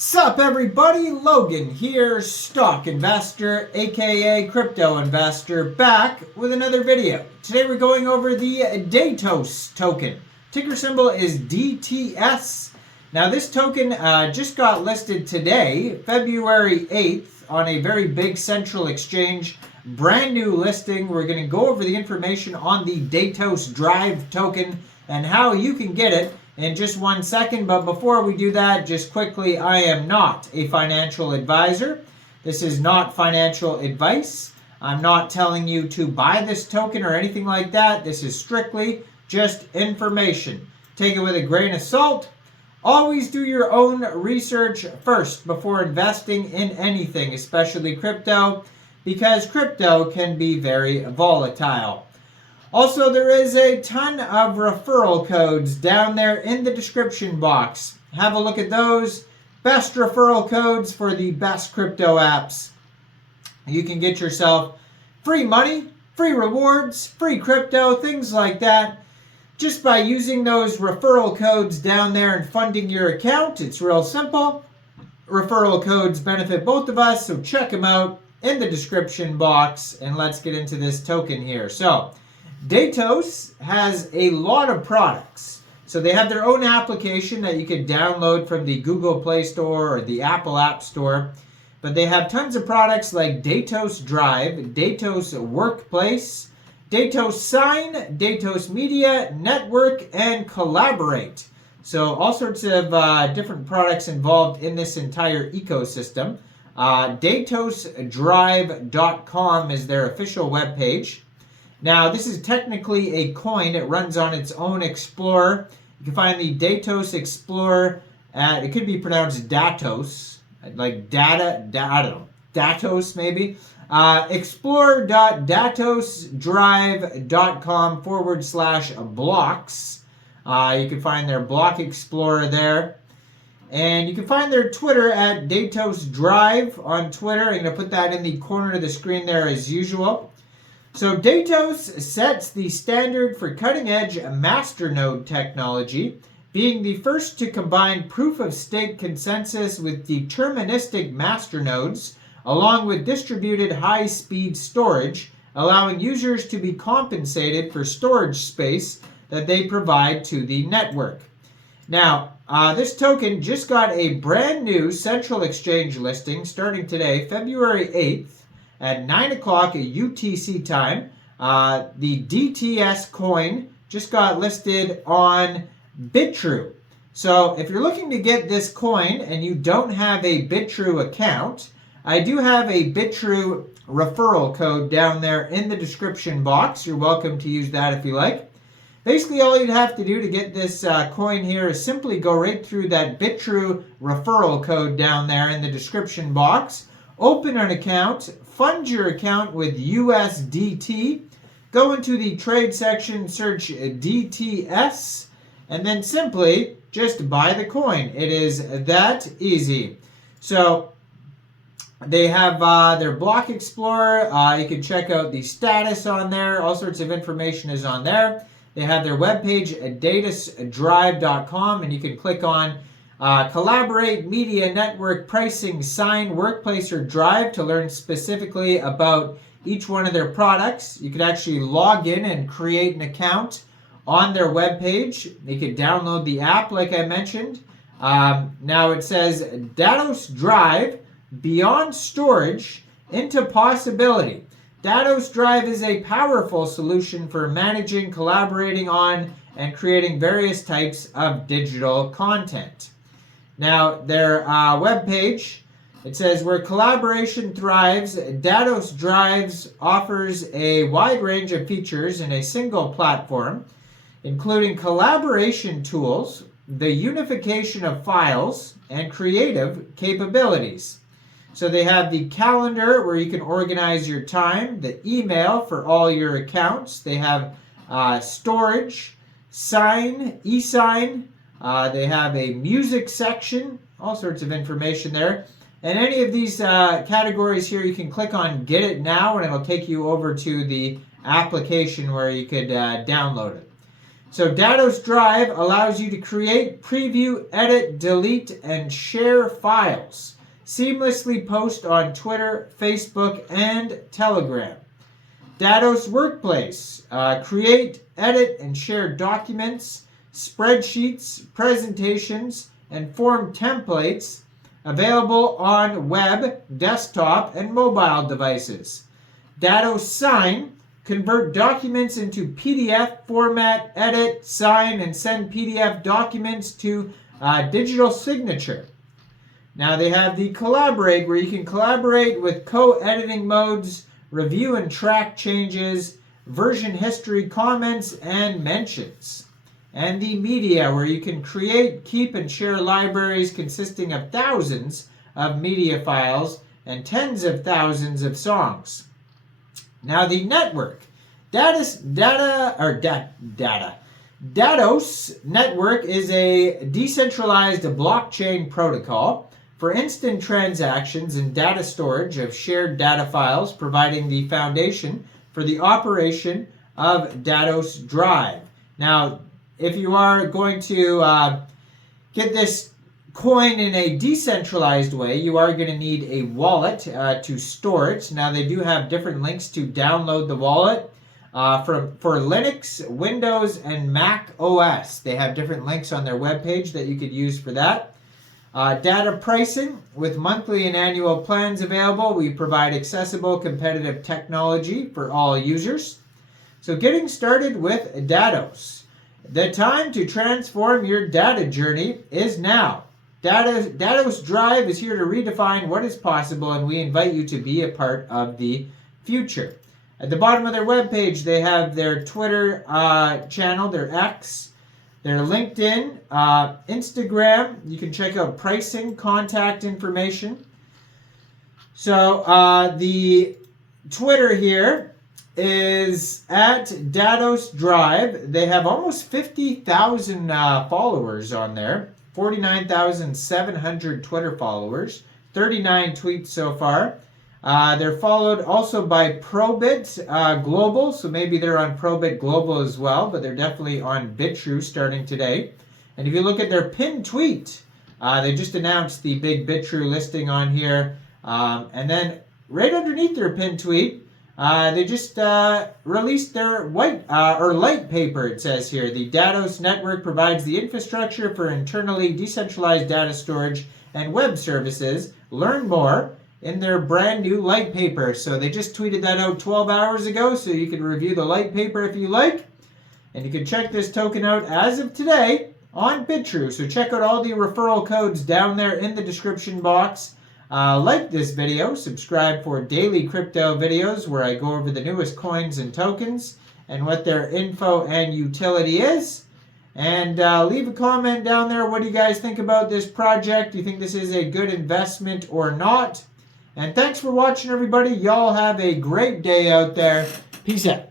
Sup everybody, Logan here, stock investor aka crypto investor, back with another video. Today we're going over the Datos token. Ticker symbol is DTS. Now this token just got listed today, February 8th, on a very big central exchange. Brand new listing. We're going to go over the information on the Datosdrive token and how you can get it in just 1 second. But before we do that, just quickly, I am not a financial advisor. This is not financial advice. I'm not telling you to buy this token or anything like that. This is strictly just information. Take it with a grain of salt. Always do your own research first before investing in anything, especially crypto, because crypto can be very volatile. Also, there is a ton of referral codes down there in the description box. Have a look at those. Best referral codes for the best crypto apps. You can get yourself free money, free rewards, free crypto, things like that, just by using those referral codes down there and funding your account. It's real simple. Referral codes benefit both of us, so check them out in the description box, and let's get into this token here. So Datos has a lot of products. So they have their own application that you can download from the Google Play Store or the Apple App Store. But they have tons of products like Datosdrive, Datos Workplace, Datos Sign, Datos Media, Network, and Collaborate. So all sorts of different products involved in this entire ecosystem. Datosdrive.com is their official webpage. Now, this is technically a coin. It runs on its own Explorer. You can find the Datos Explorer at, it could be pronounced Datos, like data, I don't know, Datos maybe. Explore.datosdrive.com/blocks. You can find their block explorer there. And you can find their Twitter at Datosdrive on Twitter. I'm going to put that in the corner of the screen there as usual. So Datos sets the standard for cutting-edge masternode technology, being the first to combine proof-of-stake consensus with deterministic masternodes, along with distributed high-speed storage, allowing users to be compensated for storage space that they provide to the network. Now, this token just got a brand new central exchange listing starting today, February 8th, at 9 o'clock UTC time. The DTS coin just got listed on Bitrue. So if you're looking to get this coin and you don't have a Bitrue account, I do have a Bitrue referral code down there in the description box. You're welcome to use that if you like. Basically, all you'd have to do to get this coin here is simply go right through that Bitrue referral code down there in the description box. Open an account, fund your account with USDT, go into the trade section, search DTS, and then simply just buy the coin. It is that easy. So they have their block explorer. You can check out the status on there. All sorts of information is on there. They have their webpage at datosdrive.com, and you can click on Collaborate, Media, Network, Pricing, Sign, Workplace, or Drive to learn specifically about each one of their products. You could actually log in and create an account on their webpage. You could download the app like I mentioned. Now it says Datosdrive, Beyond Storage into Possibility. Datosdrive is a powerful solution for managing, collaborating on, and creating various types of digital content. Now, their webpage, it says, where collaboration thrives, Datosdrive offers a wide range of features in a single platform, including collaboration tools, the unification of files, and creative capabilities. So they have the calendar where you can organize your time, the email for all your accounts. They have storage, sign, e-sign. They have a music section, all sorts of information there. And any of these categories here, you can click on Get It Now, and it'll take you over to the application where you could download it. So Datosdrive allows you to create, preview, edit, delete, and share files. Seamlessly post on Twitter, Facebook, and Telegram. Datos Workplace. Create, edit, and share documents, spreadsheets, presentations, and form templates available on web, desktop, and mobile devices. Datos Sign. Convert documents into PDF format, edit, sign, and send PDF documents to digital signature. Now they have the Collaborate, where you can collaborate with co-editing modes, review and track changes, version history, comments, and mentions. And the Media, where you can create, keep, and share libraries consisting of thousands of media files and tens of thousands of songs. Now the network. Datos Network is a decentralized blockchain protocol for instant transactions and data storage of shared data files, providing the foundation for the operation of Datosdrive. Now, if you are going to get this coin in a decentralized way, you are going to need a wallet to store it. Now, they do have different links to download the wallet for Linux, Windows, and Mac OS. They have different links on their webpage that you could use for that. Data pricing with monthly and annual plans available. We provide accessible, competitive technology for all users. So getting started with Datos. The time to transform your data journey is now. Datosdrive is here to redefine what is possible, and we invite you to be a part of the future. At the bottom of their webpage, they have their Twitter channel, their X, their LinkedIn, Instagram. You can check out pricing, contact information. So the Twitter here is at Datosdrive. They have almost 50,000 followers on there. 49,700 Twitter followers, 39 tweets so far. They're followed also by Probit Global, so maybe they're on Probit Global as well, but they're definitely on Bitrue starting today. And if you look at their pinned tweet, they just announced the big Bitrue listing on here. And then right underneath their pinned tweet, they just released their light paper, it says here. The Datos Network provides the infrastructure for internally decentralized data storage and web services. Learn more in their brand new light paper. So they just tweeted that out 12 hours ago, so you can review the light paper if you like. And you can check this token out as of today on Bitrue. So check out all the referral codes down there in the description box. Like this video, subscribe for daily crypto videos where I go over the newest coins and tokens and what their info and utility is. And leave a comment down there. What do you guys think about this project? Do you think this is a good investment or not? And thanks for watching, everybody. Y'all have a great day out there. Peace out.